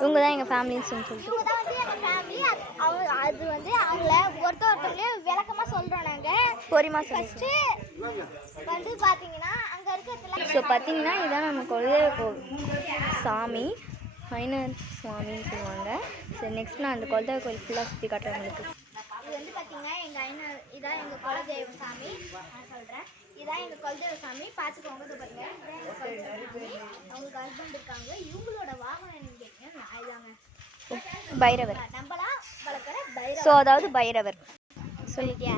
இவங்க தான் எங்கள் ஃபேமிலின்னு சொல்லிட்டு இவங்க தான் வந்து எங்கள் ஃபேமிலி. அது வந்து அவங்கள ஒருத்தவங்களே விளக்கமாக சொல்கிறோம் நாங்கள். பொறிமா ஃபஸ்ட்டு வந்து பார்த்தீங்கன்னா அங்கே இருக்கிறதுல ஸோ பார்த்தீங்கன்னா இதான் நம்ம குலதெய்வ சாமி ஐனர் சுவாமின்னு சொல்லுவாங்க. சரி நெக்ஸ்ட் நான் அந்த குலதெய்வ கோயில் ஃபுல்லாக சுற்றி காட்டுறேன் உங்களுக்கு. இது வந்து பார்த்தீங்கன்னா எங்கள் ஐனர் இதான் எங்கள் குலதெய்வ சாமி. நான் சொல்கிறேன், இதான் எங்கள் குலதெய்வ சாமி. பார்த்துக்கோங்க, இது பாருங்க, இதான் எங்கள் குலதெய்வ சாமி. அவங்களுக்கு ஹஸ்பண்ட் இருக்காங்க. இவங்களோட வாகனம் என்னன்னு கேட்டீங்கன்னா இதாங்க பைரவர். நம்மளாம் வளர்க்குற பைரவர். ஸோ அதாவது பைரவர் சொல்லிட்டியா?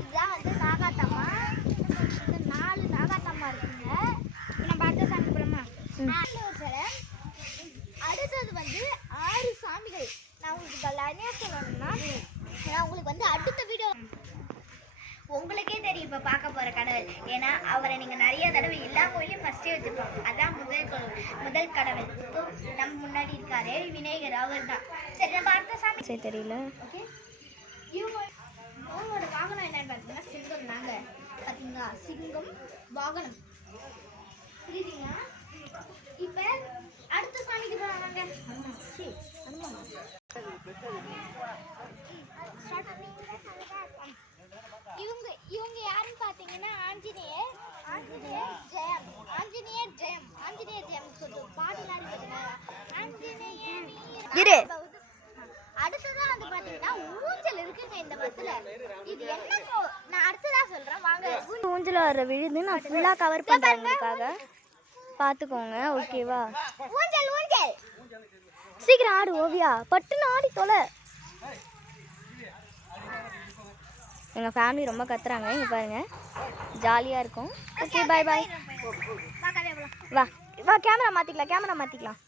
இதுதான் வந்து நாகாத்தம்மா. இந்த 4 நாகாத்தம்மா இருக்குங்க. நம்ம பார்த்த சாமி போலமா அடுத்தது வந்து 6 சாமிகள். நான் உங்களுக்கு லைனாக சொல்லணும்னா நான் உங்களுக்கு வந்து அடுத்த வீடியோ உங்களுக்கே தெரியும் இப்போ பார்க்க போகிற கடவுள். ஏன்னா அவரை நீங்கள் நிறைய தடவை எல்லா கோயிலையும் ஃபஸ்ட்டே வச்சுருப்பாங்க. அதான் முதல் கடவுள். நம்ம முன்னாடி இருக்காரு விநாயகர், அவர் தான். சரி நம்ம அடுத்த சாமி சரி தெரியல. ஓகே, இவங்களோட வாகனம் என்னன்னு பார்த்தீங்கன்னா சிங்கம் தாங்க. பார்த்தீங்களா, சிங்கம் வாகனம் புரியுதுங்களா? இப்போ அடுத்த சாமிக்கு போகிறாங்க. இவங்க யாருன்னு பார்த்தீங்கன்னா ஆஞ்சநேயர் ஜெயம் சொல்லிட்டு பாடினாரு. ஆஞ்சநேயர் அடுத்ததான் வந்து பாத்தீங்கன்னா ஊஞ்சல் இருக்குங்க இந்த பஸ்ல. இது என்ன நான் அடுத்ததா சொல்றேன் வாங்க. ஊஞ்சல் வர விழுது நான் ஃபுல்லாக கவர் பண்ணுறதுக்காக பார்த்துக்கோங்க, ஓகேவா? ஊஞ்சல் சீக்கிரம் ஆடு ஓவியா, பட்டுன்னு ஆடி தொலை. எங்கள் ஃபேமிலி ரொம்ப கத்துறாங்க, இங்கே பாருங்கள், ஜாலியாக இருக்கும். ஓகே பாய் பாய். வா வா, கேமரா மாற்றிக்கலாம்.